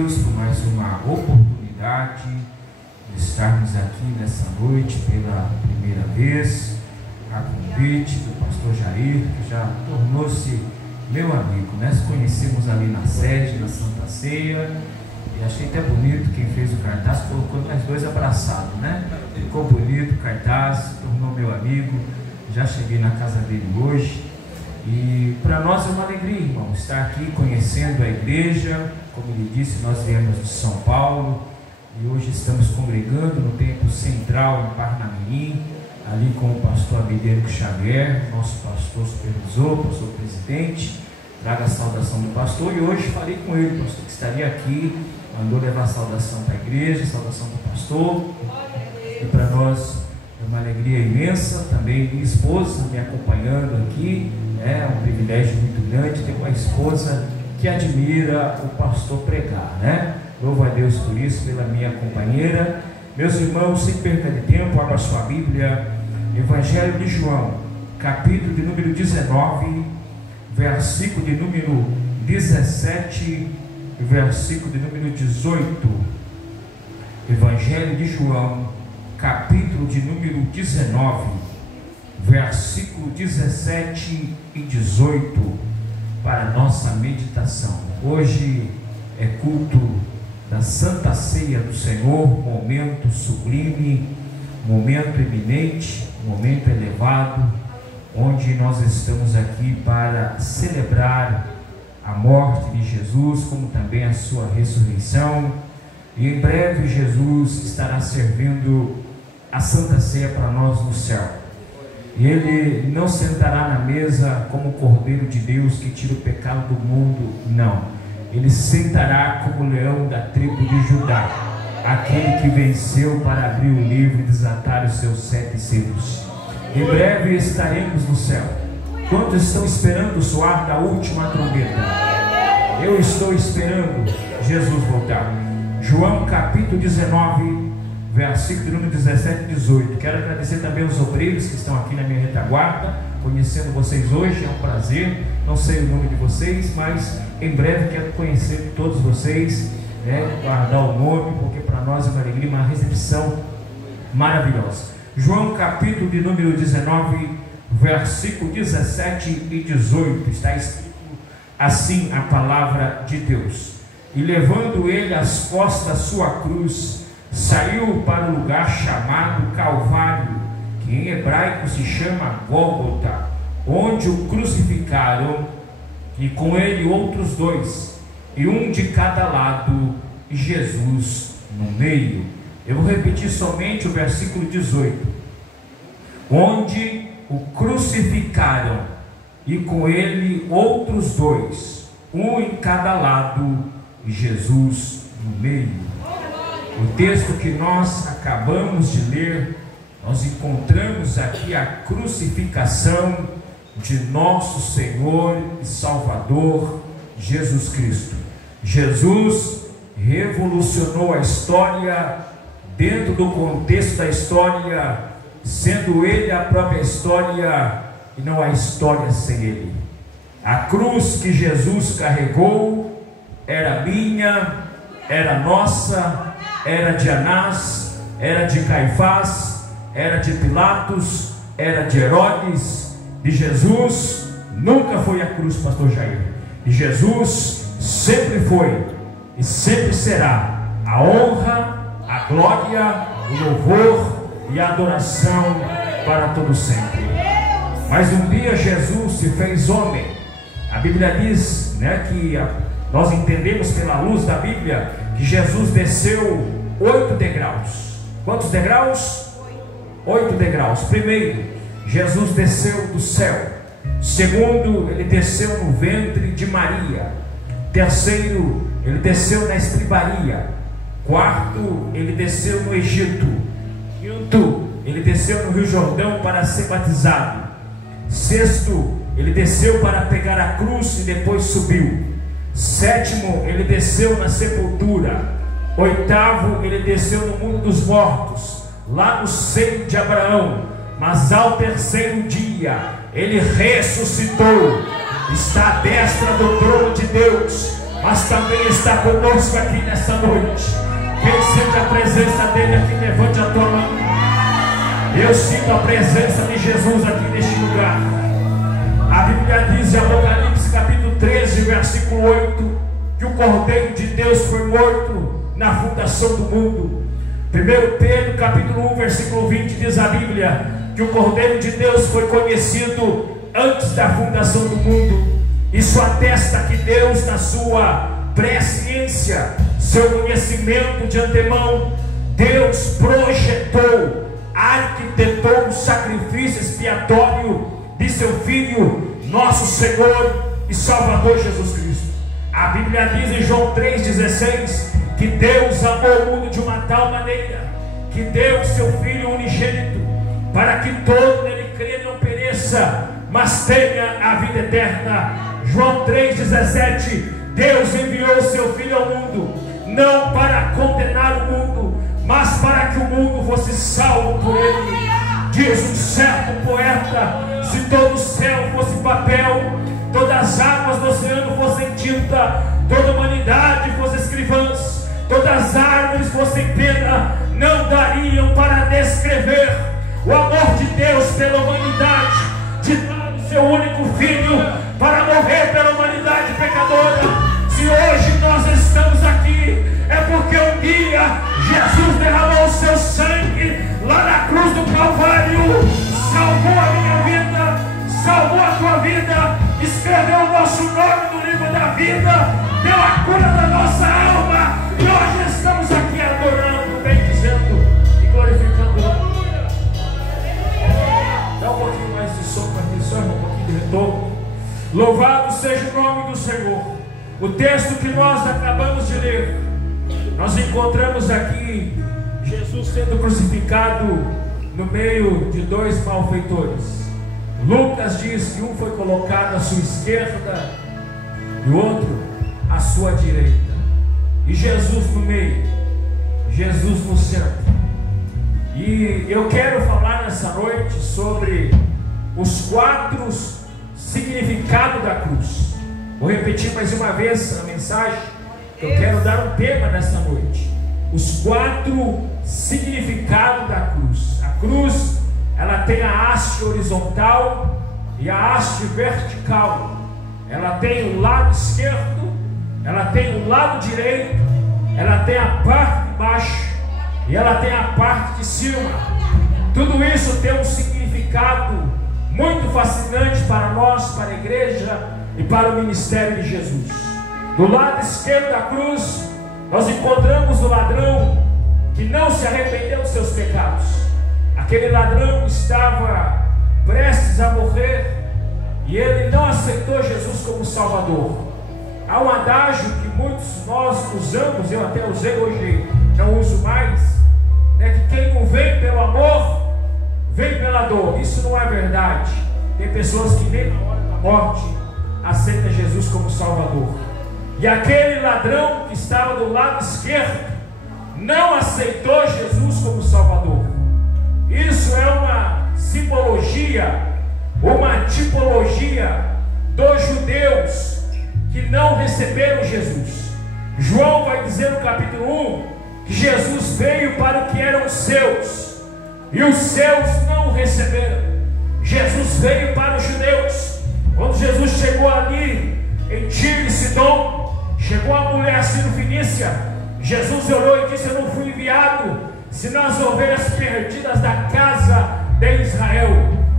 Deus por mais uma oportunidade de estarmos aqui nessa noite pela primeira vez, a convite do pastor Jair, que já tornou-se meu amigo. Nós conhecemos ali na sede, na Santa Ceia, e achei até bonito quem fez o cartaz, colocou nós dois abraçados, né? Ficou bonito o cartaz, se tornou meu amigo. Já cheguei na casa dele hoje. E para nós é uma alegria, irmão, estar aqui conhecendo a igreja. Como ele disse, nós viemos de São Paulo e hoje estamos congregando no Templo Central em Parnamirim, ali com o pastor Abidênico Xavier, nosso pastor supervisor, pastor presidente. Traga a saudação do pastor. E hoje falei com ele, pastor, que estaria aqui, mandou levar a saudação para a igreja, a saudação do pastor. E para nós é uma alegria imensa. Também minha esposa me acompanhando aqui. É um privilégio muito grande ter uma esposa que admira o pastor pregar, né? Louvo a Deus por isso, pela minha companheira. Meus irmãos, sem perda de tempo, abra sua Bíblia, Evangelho de João, capítulo de número 19, versículo de número 17, versículo de número 18. Evangelho de João, capítulo de número 19, versículo 17 e 18, para nossa meditação. Hoje é culto da Santa Ceia do Senhor, momento sublime, momento eminente, momento elevado, onde nós estamos aqui para celebrar a morte de Jesus, como também a sua ressurreição. E em breve Jesus estará servindo a Santa Ceia para nós no céu. E ele não sentará na mesa como o Cordeiro de Deus que tira o pecado do mundo, não. Ele sentará como o leão da tribo de Judá, aquele que venceu para abrir o livro e desatar os seus 7 selos. Em breve estaremos no céu. Quantos estão esperando o soar da última trombeta? Eu estou esperando Jesus voltar. João capítulo 19, versículo número 17 e 18. Quero agradecer também aos obreiros que estão aqui na minha retaguarda, conhecendo vocês hoje, é um prazer. Não sei o nome de vocês, mas em breve quero conhecer todos vocês, guardar o nome, porque para nós é uma alegria, uma recepção maravilhosa. João capítulo de número 19, versículo 17 e 18, está escrito assim a palavra de Deus: e levando ele às costas sua cruz, saiu para o lugar chamado Calvário, que em hebraico se chama Gólgota, onde o crucificaram, e com ele outros 2, e um de cada lado, e Jesus no meio. Eu vou repetir somente o versículo 18: onde o crucificaram, e com ele outros 2, um em cada lado, e Jesus no meio. O texto que nós acabamos de ler, nós encontramos aqui a crucificação de nosso Senhor e Salvador Jesus Cristo. Jesus revolucionou a história dentro do contexto da história, sendo ele a própria história e não a história sem ele. A cruz que Jesus carregou era minha, era nossa, era de Anás, era de Caifás, era de Pilatos, era de Herodes. De Jesus nunca foi a cruz, pastor Jair. E Jesus sempre foi e sempre será a honra, a glória, o louvor e a adoração para todo sempre. Mas um dia Jesus se fez homem. A Bíblia diz, que nós entendemos pela luz da Bíblia que Jesus desceu 8 degraus. Quantos degraus? 8 degraus. Primeiro, Jesus desceu do céu. Segundo, ele desceu no ventre de Maria. Terceiro, ele desceu na estribaria. Quarto, ele desceu no Egito. Quinto, ele desceu no Rio Jordão para ser batizado. Sexto, ele desceu para pegar a cruz e depois subiu. Sétimo, ele desceu na sepultura. Oitavo, ele desceu no mundo dos mortos, lá no seio de Abraão. Mas ao terceiro dia, ele ressuscitou, está à destra do trono de Deus, mas também está conosco aqui nessa noite. Quem sente a presença dele aqui, levante a tua mão. Eu sinto a presença de Jesus aqui neste lugar. A Bíblia diz em Apocalipse capítulo 13, versículo 8, que o Cordeiro de Deus foi morto na fundação do mundo. 1 Pedro capítulo 1, versículo 20 diz a Bíblia que o Cordeiro de Deus foi conhecido antes da fundação do mundo. Isso atesta que Deus, na sua presciência, seu conhecimento de antemão, Deus projetou, arquitetou o sacrifício expiatório de seu Filho, nosso Senhor e Salvador Jesus Cristo. A Bíblia diz em João 3,16 que Deus amou o mundo de uma tal maneira que deu seu Filho unigênito, para que todo nele crê não pereça, mas tenha a vida eterna. João 3,17: Deus enviou seu Filho ao mundo, não para condenar o mundo, mas para que o mundo fosse salvo por ele. Diz um certo poeta: se todo o céu fosse papel, todas as águas do oceano fossem tinta, toda a humanidade fosse escrivãs, todas as árvores fossem pena, não dariam para descrever o amor de Deus pela humanidade, de dar o seu único Filho para morrer pela humanidade pecadora. Se hoje nós estamos aqui, é porque um dia Jesus derramou o seu sangue lá na cruz do Calvário, salvou a minha vida, salvou a tua vida, escreveu o nosso nome no livro da vida, deu a cura da nossa alma, e hoje estamos aqui adorando, bendizendo e glorificando. Dá um pouquinho mais de som para mim, só um pouquinho de retorno. Louvado seja o nome do Senhor. O texto que nós acabamos de ler, nós encontramos aqui Jesus sendo crucificado no meio de dois malfeitores. Lucas diz que um foi colocado à sua esquerda e o outro à sua direita, e Jesus no meio, Jesus no centro. E eu quero falar nessa noite sobre os 4 significados da cruz. Vou repetir mais uma vez a mensagem, que eu quero dar um tema nessa noite: os 4 significados da cruz. A cruz, ela tem a haste horizontal e a haste vertical. Ela tem o lado esquerdo, ela tem o lado direito, ela tem a parte de baixo e ela tem a parte de cima. Tudo isso tem um significado muito fascinante para nós, para a igreja e para o ministério de Jesus. Do lado esquerdo da cruz, nós encontramos o ladrão que não se arrependeu dos seus pecados. Aquele ladrão estava prestes a morrer e ele não aceitou Jesus como Salvador. Há um adágio que muitos de nós usamos, eu até usei hoje, não uso mais, que quem não vem pelo amor, vem pela dor. Isso não é verdade. Tem pessoas que nem na hora da morte aceitam Jesus como Salvador. E aquele ladrão que estava do lado esquerdo não aceitou Jesus como Salvador. Isso é uma simbologia, uma tipologia dos judeus que não receberam Jesus. João vai dizer no capítulo 1 que Jesus veio para o que eram seus, e os seus não o receberam. Jesus veio para os judeus. Quando Jesus chegou ali em Tiro e Sidom, chegou a mulher Siro-Fenícia, Jesus olhou e disse: eu não fui enviado senão as ovelhas perdidas da casa de Israel.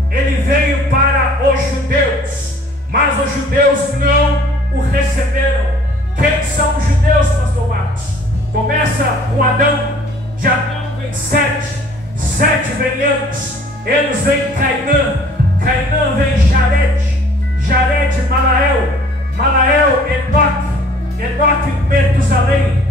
Ele veio para os judeus, mas os judeus não o receberam. Quem são os judeus, pastor Marcos? Começa com Adão. De Adão vem Sete vem Enos vem Cainã vem Jared Malael Enoque Metusalém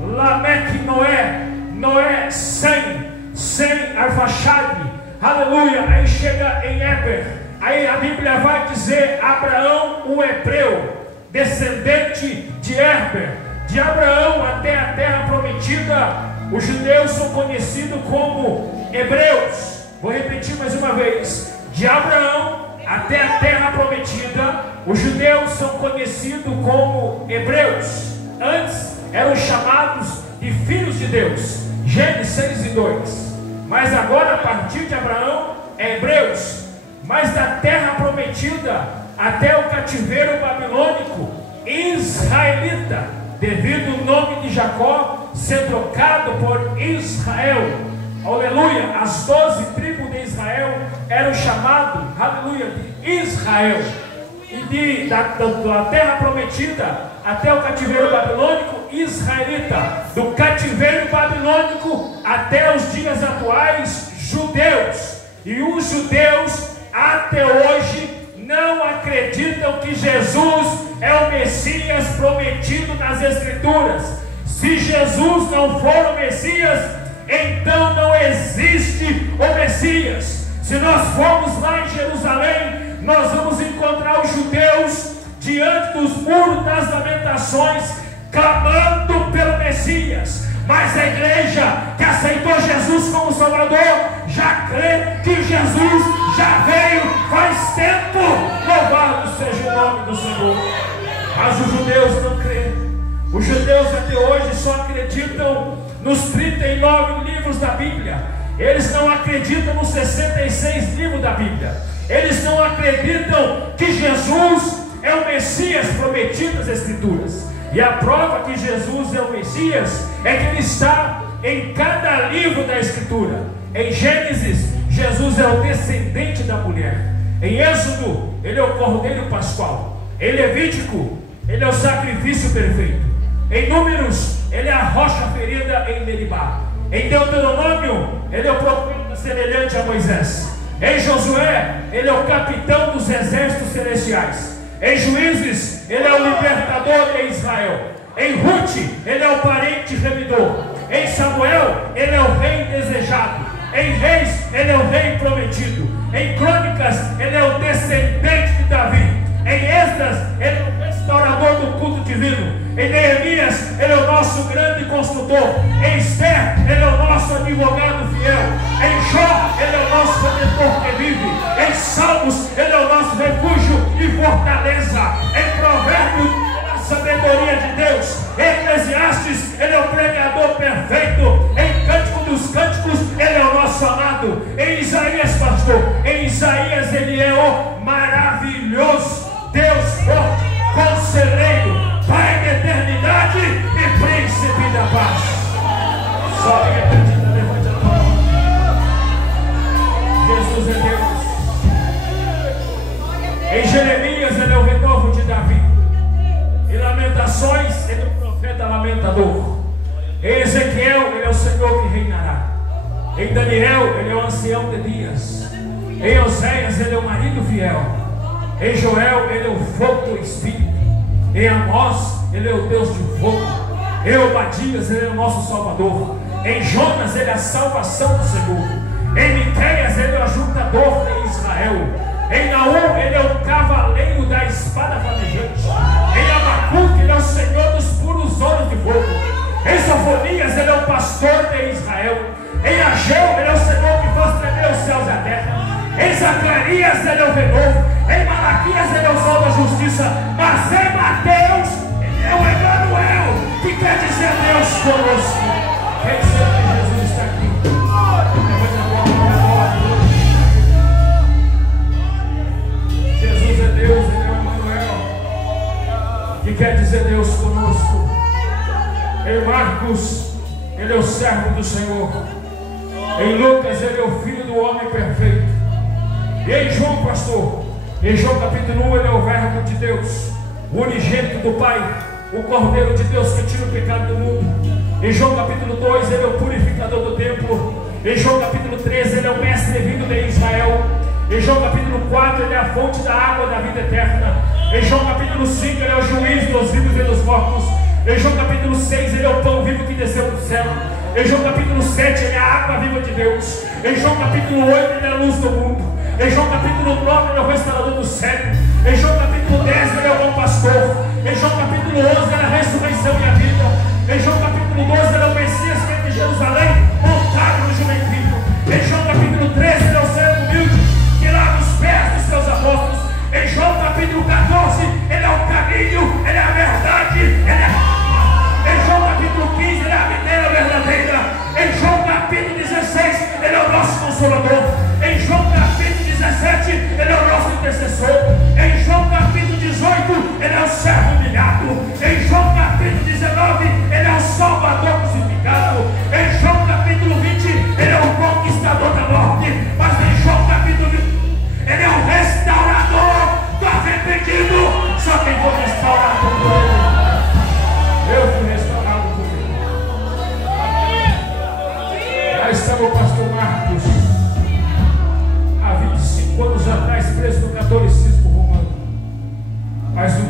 Lameque Noé Sem Arfaxade, aleluia. Aí chega em Éber. Aí a Bíblia vai dizer Abraão, o hebreu, descendente de Éber. De Abraão até a terra prometida, os judeus são conhecidos como hebreus. Vou repetir mais uma vez: de Abraão até a terra prometida, Os judeus são conhecidos como hebreus. Antes eram chamados de filhos de Deus. Gênesis 6:2. Mas agora, a partir de Abraão, é hebreus. Mas da terra prometida até o cativeiro babilônico, israelita, devido ao nome de Jacó ser trocado por Israel. Aleluia. As 12 tribos de Israel eram chamadas, aleluia, de Israel. E da terra prometida até o cativeiro babilônico, israelita. Do cativeiro babilônico até os dias atuais, judeus. E os judeus até hoje não acreditam que Jesus é o Messias prometido nas Escrituras. Se Jesus não for o Messias, então não existe o Messias. Se nós formos lá em Jerusalém, nós vamos encontrar os judeus diante dos muros das lamentações, clamando pelo Messias. Mas a igreja que aceitou Jesus como Salvador já crê que Jesus já veio faz tempo. Louvado seja o nome do Senhor. Mas os judeus não creem. Os judeus até hoje só acreditam nos 39 livros da Bíblia. Eles não acreditam nos 66 livros da Bíblia. Eles não acreditam que Jesus é o Messias prometido nas Escrituras. E a prova que Jesus é o Messias é que ele está em cada livro da Escritura. Em Gênesis, Jesus é o descendente da mulher. Em Êxodo, ele é o Cordeiro Pascual. Em Levítico, ele é o sacrifício perfeito. Em Números, ele é a rocha ferida em Meribá. Em Deuteronômio, ele é o profeta semelhante a Moisés. Em Josué, ele é o capitão dos exércitos celestiais. Em Juízes, ele é o libertador de Israel. Em Ruth, ele é o parente remidor. Em Samuel, ele é o rei desejado. Em Reis, ele é o rei prometido. Em Crônicas, ele é o descendente de Davi. Em Esdras, ele é o restaurador do culto divino. Em Neemias, ele é o nosso grande construtor. Em Esther, ele é o nosso advogado fiel. Em Jó, ele é o nosso redentor que vive. Em Salmos, ele é o nosso refúgio e fortaleza. Em Provérbios, a sabedoria de Deus. Em Eclesiastes, ele é o pregador perfeito. Em Cântico dos Cânticos, ele é o nosso amado. Em Isaías, pastor, em Isaías ele é o maravilhoso Deus forte, conselheiro, Pai da eternidade e príncipe da paz. Só quem acredita, levante a mão. Jesus é Deus. Em Jeremias ele é o renovo de Davi. Em Lamentações ele é o profeta lamentador. Em Ezequiel ele é o Senhor que reinará. Em Daniel ele é o ancião de dias. Em Oséias ele é o marido fiel. Em Joel ele é o fogo do Espírito. Em Amós ele é o Deus de fogo. Em Obadias ele é o nosso Salvador. Em Jonas ele é a salvação do Senhor. Em Miqueias ele é o ajudador de Israel. Em Naum ele é o cavaleiro da espada flamejante. Em Abacuque ele é o Senhor dos puros olhos de fogo. Em Sofonias ele é o pastor de Israel. Em Ageu ele é o Senhor que faz tremer os céus e a terra. Em Zacarias ele é o renovo. Em Malaquias ele é o sol da justiça. Mas em Mateus ele é o Emanuel, que quer dizer Deus conosco. Quer dizer que Jesus está aqui. Jesus é Deus, ele é o Emanuel, que quer dizer Deus conosco. Em Marcos ele é o servo do Senhor. Em Lucas ele é o filho do homem perfeito. E em João, pastor, em João capítulo 1 ele é o verbo de Deus, o unigênito do Pai, o Cordeiro de Deus que tira o pecado do mundo. Em João capítulo 2 ele é o purificador do templo. Em João capítulo 13 ele é o mestre vindo de Israel. Em João capítulo 4 ele é a fonte da água da vida eterna. Em João capítulo 5 ele é o juiz dos vivos e dos mortos. Em João capítulo 6 ele é o pão vivo que desceu do céu. Em João capítulo 7 ele é a água viva de Deus. Em João capítulo 8 ele é a luz do mundo. Em João capítulo 9 ele é o restaurador do cego. Em João capítulo 10 ele é o bom pastor. Em João capítulo 11 ele é a ressurreição e a vida. Em João capítulo 12 ele é o Messias que vem de Jerusalém, montado no jumentinho. Em João capítulo 13 ele é o servo humilde que lava os pés dos seus apóstolos. Em João capítulo 14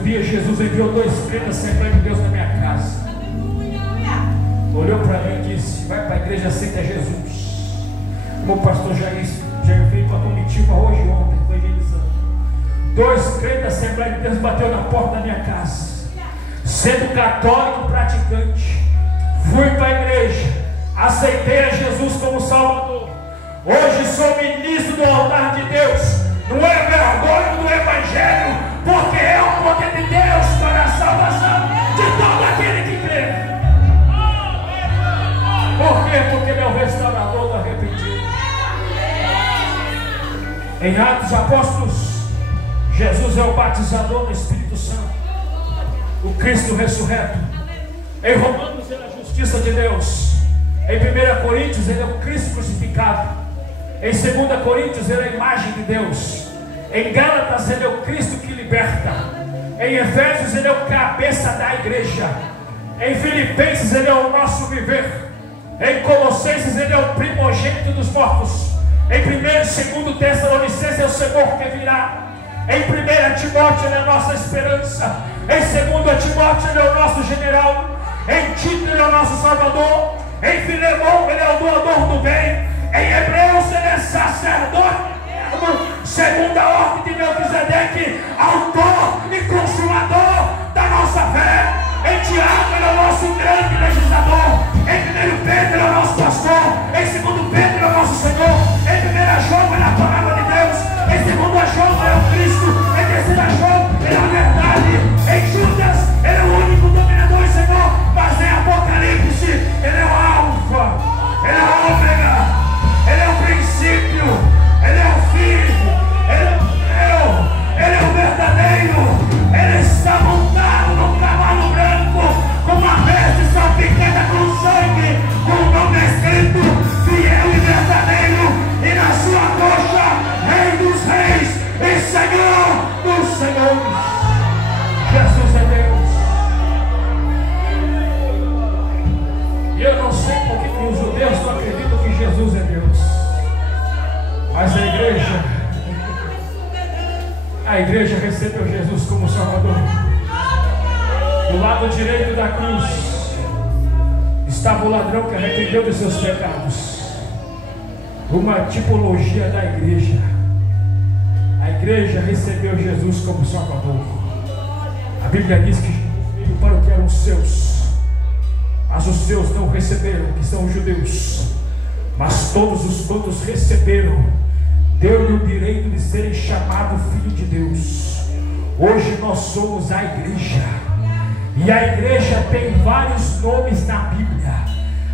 um dia Jesus enviou 2 crentes da Assembleia de Deus na minha casa. Olhou para mim e disse: vai para a igreja, aceita Jesus. Como o pastor Jair veio para comitiva hoje e ontem, evangelizando. 2 crentes da Assembleia de Deus bateu na porta da minha casa. Sendo católico praticante, fui para a igreja, aceitei a Jesus como Salvador. Hoje sou ministro do altar de Deus. Não é vergonha do Evangelho, porque é o poder de Deus para a salvação de todo aquele que crê. Por quê? Porque Ele é o restaurador do arrependido. Em Atos dos Apóstolos, Jesus é o batizador do Espírito Santo, o Cristo ressurreto. Em Romanos, Ele é a justiça de Deus. Em 1 Coríntios, Ele é o Cristo crucificado. Em 2 Coríntios, Ele é a imagem de Deus. Em Gálatas, Ele é o Cristo que liberta. Em Efésios, Ele é o cabeça da igreja. Em Filipenses, Ele é o nosso viver. Em Colossenses, Ele é o primogênito dos mortos. Em 1 e 2 Tessalonicenses, é o Senhor que virá. Em 1 Timóteo, Ele é a nossa esperança. Em 2 Timóteo, Ele é o nosso general. Em Tito, Ele é o nosso salvador. Em Filemão, Ele é o doador do bem. Em Hebreus, Ele é sacerdote eterno, segundo a ordem de Melquisedeque, autor e consumador da nossa fé. Em Tiago, Ele é o nosso grande legislador. Em 1 Pedro, Ele é o nosso pastor. Em 2 Pedro, Ele é o nosso Senhor. Em 1 João, Ele é a palavra de Deus. Em 2 João, Ele é o Cristo. Em 3 João, Ele é a verdade. Em Judas, Ele é o único dominador e Senhor. Mas em Apocalipse, Ele é o Alfa, Ele é o Ômega. Ele é o princípio, Ele é o fim, Ele é o meu, Ele é o verdadeiro. Ele está montado num cavalo branco, com uma veste salpicada com sangue, com o nome escrito, fiel e verdadeiro, e na sua coxa, Rei dos reis e Senhor dos senhores. Jesus é Deus. E eu não sei por que os judeus não acreditam que Jesus é Deus. Mas a igreja recebeu Jesus como Salvador. Do lado direito da cruz estava o ladrão que arrependeu de seus pecados. Uma tipologia da igreja. A igreja recebeu Jesus como Salvador. A Bíblia diz que Jesus veio para o que eram seus, mas os seus não receberam, que são os judeus. Mas todos os quantos receberam, deu-lhe o direito de serem chamados filho de Deus. Hoje nós somos a igreja. E a igreja tem vários nomes na Bíblia.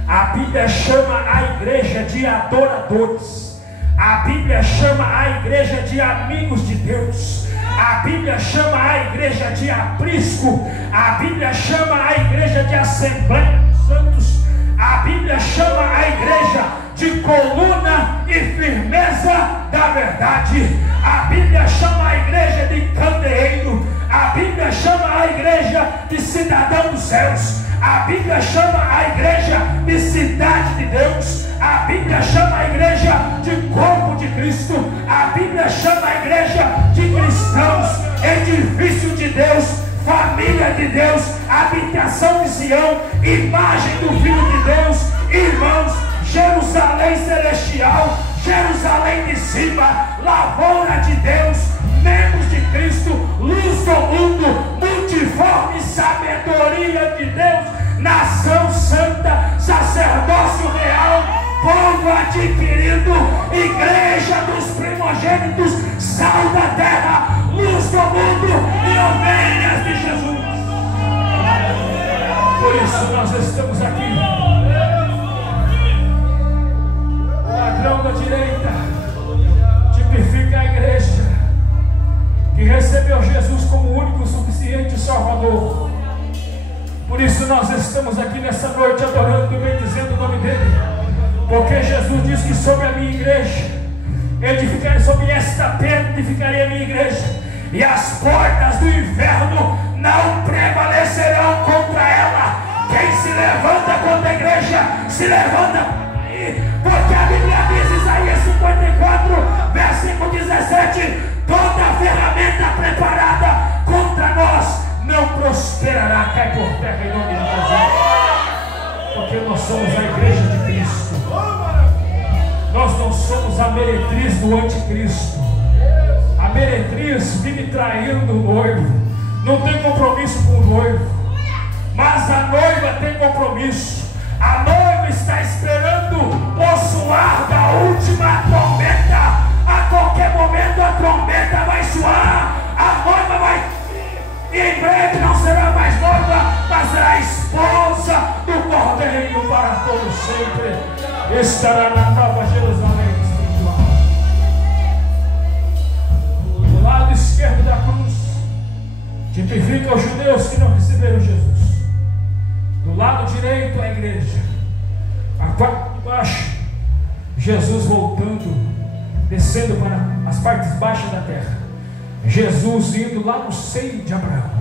A Bíblia chama a igreja de adoradores. A Bíblia chama a igreja de amigos de Deus. A Bíblia chama a igreja de aprisco. A Bíblia chama a igreja de Assembleia dos Santos. A Bíblia chama a igreja de coluna e firmeza da verdade. A Bíblia chama a igreja de candeeiro. A Bíblia chama a igreja de cidadão dos céus. A Bíblia chama a igreja de cidade de Deus. A Bíblia chama a igreja de corpo de Cristo. A Bíblia chama a igreja de cristãos, edifício de Deus, família de Deus, habitação de Sião, imagem do Filho de Deus, irmãos, Jerusalém celestial, Jerusalém de cima, lavoura de Deus, membros de Cristo, luz do mundo, multiforme sabedoria de Deus, nação santa, sacerdócio real, povo adquirido, igreja dos primogênitos, sal da terra, luz do mundo e ovelhas de Jesus. Por isso nós estamos aqui. O ladrão da direita tipifica a igreja que recebeu Jesus como único e suficiente Salvador. Por isso nós estamos aqui nessa noite adorando e bendizendo o nome dele, porque Jesus disse que sobre a minha igreja edificarei, sobre esta pedra edificarei a minha igreja, e as portas do inferno não prevalecerão contra ela. Quem se levanta contra a igreja se levanta aí, porque a Bíblia diz, Isaías 54 versículo 17, toda ferramenta preparada contra contra nós não prosperará. Cai por terra em nome de Jesus. Porque nós somos a igreja de Cristo. Nós não somos a meretriz do anticristo. A meretriz vive traindo o noivo. Não tem compromisso com o noivo. Mas a noiva tem compromisso. A noiva está esperando o soar da última trombeta. A qualquer momento a trombeta vai soar. A noiva vai... E em breve não será mais noiva, mas será esposa do Cordeiro para todo sempre. Estará na Nova Jerusalém espiritual. Do lado esquerdo da cruz tipifica os judeus que não receberam Jesus. Do lado direito a igreja. A parte de baixo, Jesus voltando, descendo para as partes baixas da terra. Jesus indo lá no seio de Abraão.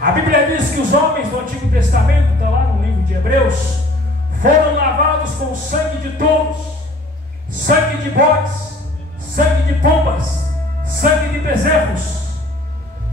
A Bíblia diz que os homens do Antigo Testamento, está lá no livro de Hebreus, foram lavados com sangue de touros, sangue de bodes, sangue de pombas, sangue de bezerros.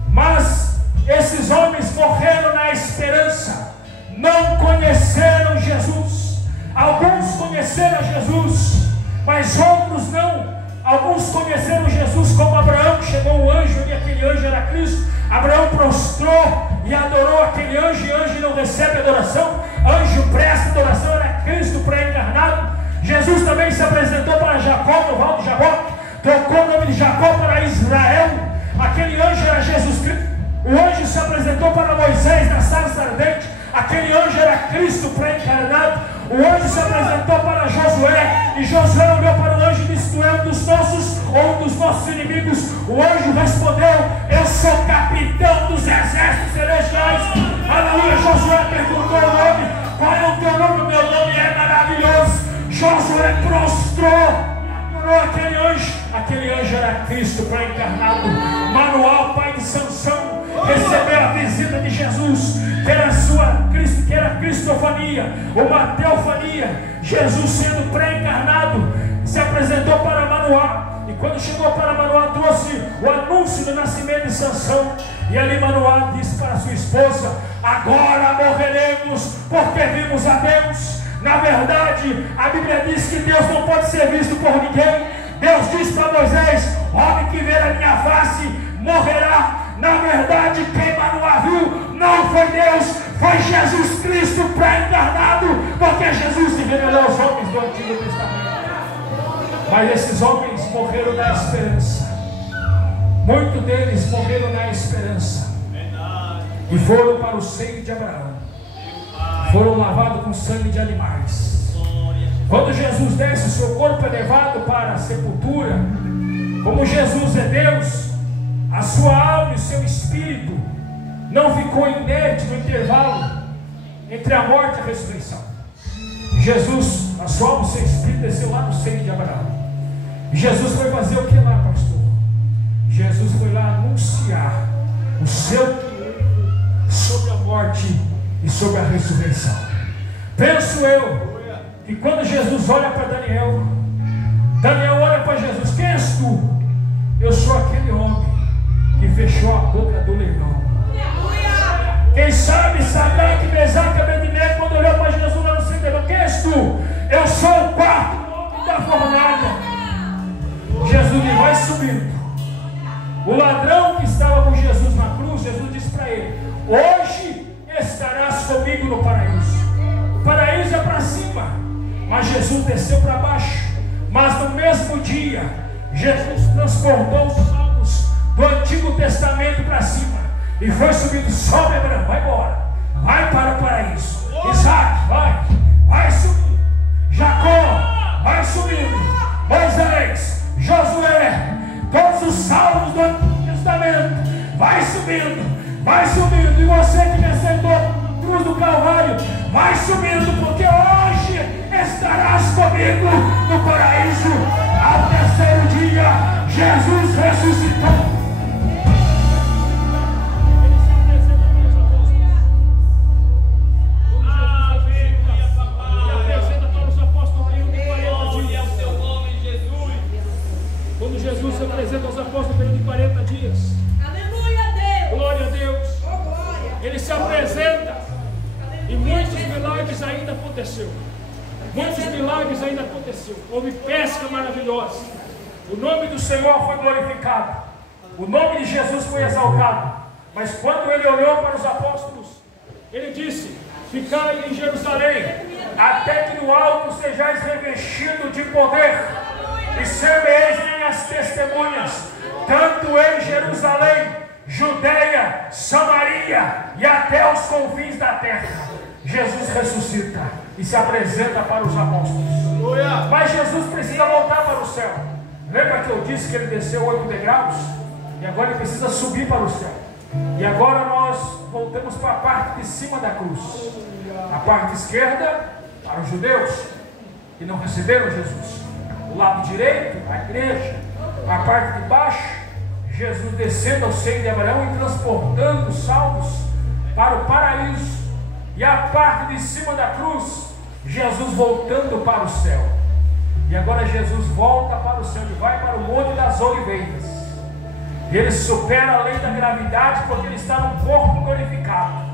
Mas esses homens morreram na esperança, não conheceram Jesus. Alguns conheceram Jesus, mas outros não. Alguns conheceram Jesus como Abraão, que chegou um anjo e aquele anjo era Cristo. Abraão prostrou e adorou aquele anjo, e anjo não recebe adoração. Anjo presta adoração, era Cristo pré-encarnado. Jesus também se apresentou para Jacó no Val de Jaboque, trocou o nome de Jacó para Israel. Aquele anjo era Jesus Cristo. O anjo se apresentou para Moisés na sarça ardente. Aquele anjo era Cristo pré-encarnado. O anjo se apresentou para Josué, e Josué olhou para o anjo e disse: tu é um dos nossos ou um dos nossos inimigos? O anjo respondeu: eu sou capitão dos exércitos celestiais. Aleluia. Josué perguntou o nome: qual é o teu nome? O meu nome é maravilhoso. Josué prostrou, adorou aquele anjo. Aquele anjo era Cristo pré-encarnado. Manoel, pai de Sansão, recebeu a visita de Jesus, que era cristofania, uma teofania. Jesus, sendo pré-encarnado, se apresentou para Manoá, e quando chegou para Manoá, trouxe o anúncio do nascimento de Sansão. E ali Manoá disse para sua esposa: agora morreremos, porque vimos a Deus. Na verdade, a Bíblia diz que Deus não pode ser visto por ninguém. Deus disse para Moisés: homem que ver a minha face morrerá. Na verdade, quem Manoá viu não foi Deus, foi Jesus Cristo pré-encarnado, porque Jesus se revelou aos homens do Antigo Testamento. Mas esses homens morreram na esperança. Muitos deles morreram na esperança e foram para o seio de Abraão. Foram lavados com sangue de animais. Quando Jesus desce, o seu corpo é levado para a sepultura. Como Jesus é Deus, a sua alma e o seu espírito não ficou inerte no intervalo entre a morte e a ressurreição. Jesus, a sua alma e o seu espírito desceu lá no seio de Abraão. E Jesus foi fazer o que lá, pastor? Jesus foi lá anunciar o seu triunfo sobre a morte e sobre a ressurreição. Penso eu que quando Jesus olha para Daniel, Daniel olha para Jesus: quem és tu? Eu sou aquele homem que fechou a boca do leão. Quem sabe Sadraque, Mesaque e Abednego, quando olhou para Jesus lá no centro, quem és tu? Eu sou o quarto homem da fornalha. Jesus lhe vai subindo. O ladrão que estava com Jesus na cruz, Jesus disse para ele: hoje estarás comigo no paraíso. O paraíso é para cima, mas Jesus desceu para baixo. Mas no mesmo dia, Jesus transportou os salmos do Antigo Testamento para cima e foi subindo. Sobe, Abraão, vai embora, vai para o paraíso. Isaac, vai subindo. Jacó, vai subindo. Moisés, Josué, todos os salmos do Antigo Testamento, vai subindo, vai subindo. E você que me aceitou na cruz do Calvário, vai subindo, porque hoje estarás comigo no paraíso. Ao terceiro dia, Jesus ressuscitou. Quando Jesus se apresenta aos apóstolos no período de 40 dias. Aleluia, Deus! Glória a Deus! Ele se apresenta e muitos milagres ainda aconteceram. Muitos milagres ainda aconteceram. Houve pesca maravilhosa. O nome do Senhor foi glorificado. O nome de Jesus foi exaltado. Mas quando ele olhou para os apóstolos, ele disse: ficai em Jerusalém, até que no alto sejais revestidos de poder, e semeis minhas testemunhas, tanto em Jerusalém, Judeia, Samaria e até os confins da terra. Jesus ressuscita e se apresenta para os apóstolos. Mas Jesus precisa voltar para o céu. Lembra que eu disse que ele desceu 8 degraus? E agora ele precisa subir para o céu. E agora nós voltamos para a parte de cima da cruz. A parte esquerda para os judeus que não receberam Jesus. O lado direito, a igreja. A parte de baixo, Jesus descendo ao seio de Abraão e transportando os salvos para o paraíso. E a parte de cima da cruz, Jesus voltando para o céu. E agora Jesus volta para o céu e vai para o Monte das Oliveiras. E ele supera a lei da gravidade, porque ele está num corpo glorificado.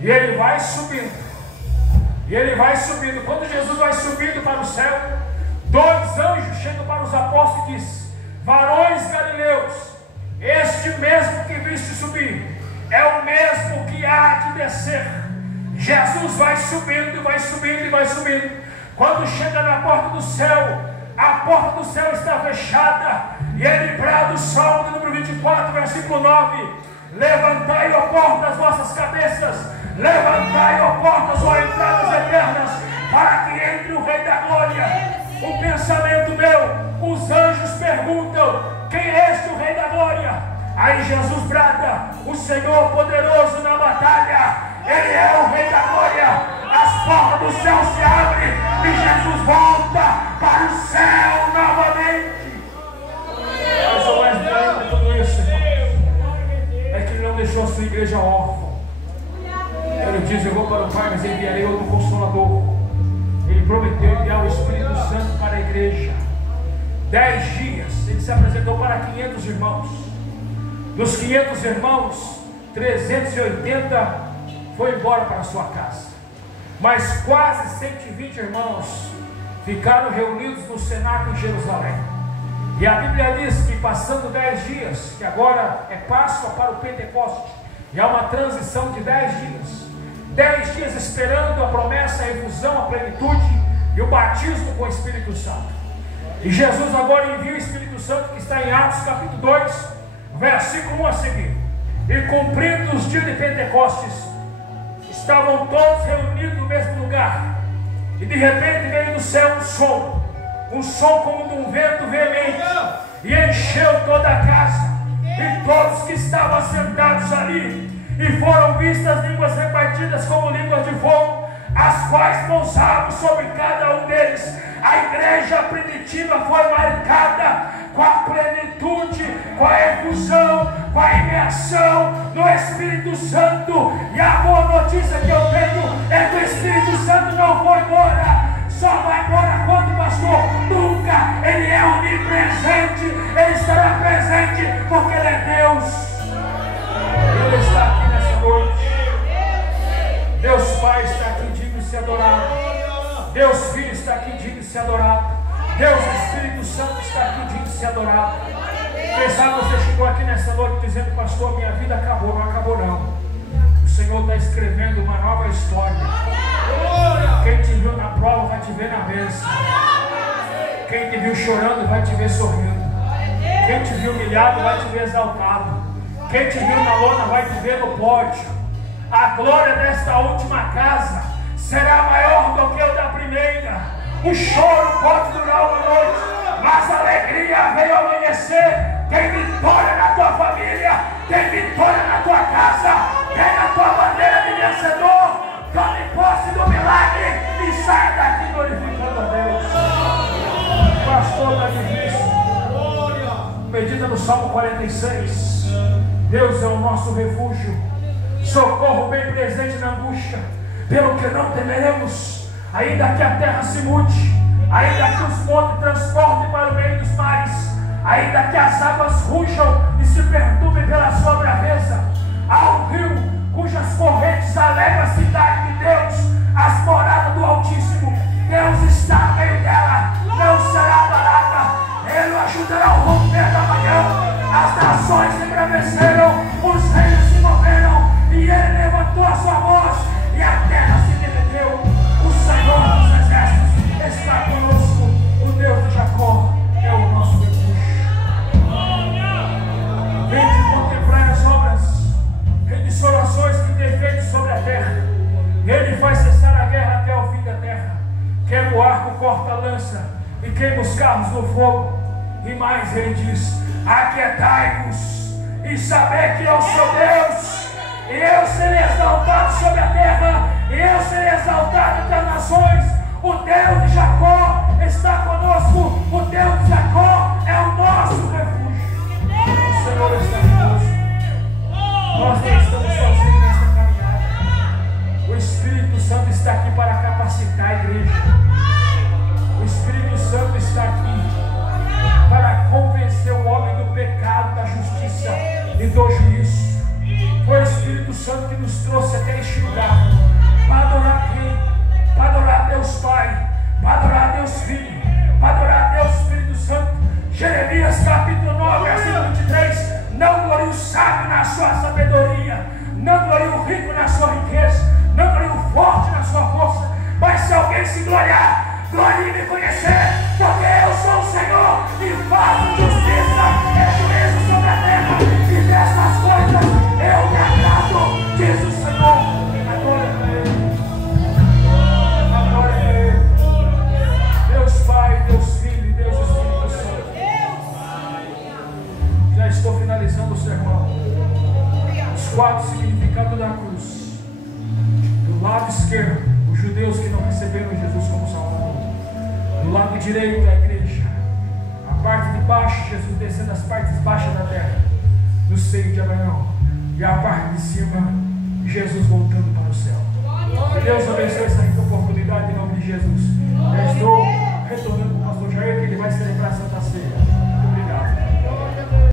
E ele vai subindo. E ele vai subindo. Quando Jesus vai subindo para o céu, 2 anjos chegam para os apóstolos e dizem: varões galileus, este mesmo que viste subir é o mesmo que há de descer. Jesus vai subindo, vai subindo e vai subindo. Quando chega na porta do céu, a porta do céu está fechada. E ele brada o Salmo número 24, versículo 9: levantai, ó portas, as vossas cabeças, levantai, ó portas, ó entradas eternas, para que entre o Rei da Glória. O pensamento meu, os anjos perguntam: quem é este o Rei da Glória? Aí Jesus brada: o Senhor poderoso na batalha, ele é o Rei da Glória. As portas do céu se abrem e Jesus volta para o céu novamente. Mas o mais bonito de tudo isso, irmãos, é que ele não deixou a sua igreja órfã. Ele diz: eu vou para o Pai, mas enviarei outro Consolador. Ele prometeu enviar o Espírito Santo para a igreja. 10 dias ele se apresentou para 500 irmãos. Dos 500 irmãos, 380 foi embora para a sua casa. Mas quase 120 irmãos ficaram reunidos no cenáculo em Jerusalém. E a Bíblia diz que passando 10 dias, que agora é Páscoa para o Pentecoste, e há uma transição de 10 dias. 10 dias esperando a promessa, a efusão, a plenitude e o batismo com o Espírito Santo. E Jesus agora envia o Espírito Santo, que está em Atos capítulo 2, versículo 1 a seguir. E cumprindo os dias de Pentecostes, estavam todos reunidos no mesmo lugar. E de repente veio do céu um som como de um vento veemente, e encheu toda a casa, e todos que estavam sentados ali, e foram vistas línguas repartidas como línguas de fogo, as quais pousavam sobre cada um deles. A igreja primitiva foi marcada com a plenitude, com a efusão, com a imersão no Espírito Santo. E a boa notícia que eu tenho é que o Espírito Santo não foi embora. Só vai embora quando, pastor? Nunca. Ele é onipresente, ele estará presente porque ele é Deus. Ele está aqui nessa noite. Deus Pai está aqui digno de ser adorado. Deus Filho está aqui digno de ser adorado. Deus Espírito Santo está aqui digno de ser adorado. Quem sabe você chegou aqui nessa noite dizendo: pastor, minha vida acabou. Não acabou não. O Senhor está escrevendo uma nova história. Quem te viu na prova vai te ver na bênção. Quem te viu chorando vai te ver sorrindo. Quem te viu humilhado vai te ver exaltado. Quem te viu na lona vai te ver no pódio. A glória desta última casa será maior do que o da primeira. O choro pode durar uma noite, mas a alegria veio amanhecer. Tem vitória na tua família, tem vitória na tua casa. Pega a tua bandeira de vencedor, tome posse do milagre e saia daqui glorificando a Deus. Pastor da difícil, medita no Salmo 46. Deus é o nosso refúgio, socorro bem presente na angústia. Pelo que não temeremos, ainda que a terra se mude, ainda que os montes transportem para o meio dos mares, ainda que as águas rujam e se perturbem pela sua braveza. Há um rio cujas as nações se estremeceram, os reinos se moveram, e ele levantou a sua voz, e a terra se derreteu. O Senhor dos exércitos está conosco, o Deus de Jacó é o nosso refúgio. Vem contemplar as obras e dissoluções que tem feito sobre a terra. Ele faz cessar a guerra até o fim da terra. Quebra o arco, corta a lança e queima os carros no fogo. E mais ele diz: aquietai-vos e saber que eu sou Deus, e eu serei exaltado sobre a terra, e eu serei exaltado entre as nações. O Deus de Jacó está conosco, o Deus de Jacó é o nosso refúgio. O Senhor está conosco. Nós não estamos sozinhos nesta caminhada. O Espírito Santo está aqui para capacitar a igreja. O Espírito Santo está aqui para convencer o homem do pecado, da justiça e do juízo. Foi o Espírito Santo que nos trouxe até este lugar para adorar quem? Para adorar Deus Pai, para adorar Deus Filho, para adorar Deus Espírito Santo. Jeremias capítulo 9, versículo 23: não glorie o sábio na sua sabedoria, não glorie o rico na sua riqueza, não glorie o forte na sua força, mas se alguém se gloriar, glorie me conhecer, porque eu sou o Senhor e faço justiça e juízo sobre a terra, e dessas coisas eu me agrado, diz o Senhor. Agora é Ele, agora é Ele, Deus Pai, Deus Filho e Deus Espírito Santo. Já estou finalizando o sermão. Os 4 significados da cruz. Do lado esquerdo, os judeus que não receberam Jesus como Salvador. Do lado direito, a igreja. A parte de baixo, Jesus descendo as partes baixas da terra, no seio de Abraão. E a parte de cima, Jesus voltando para o céu. Que Deus abençoe essa rica oportunidade em nome de Jesus.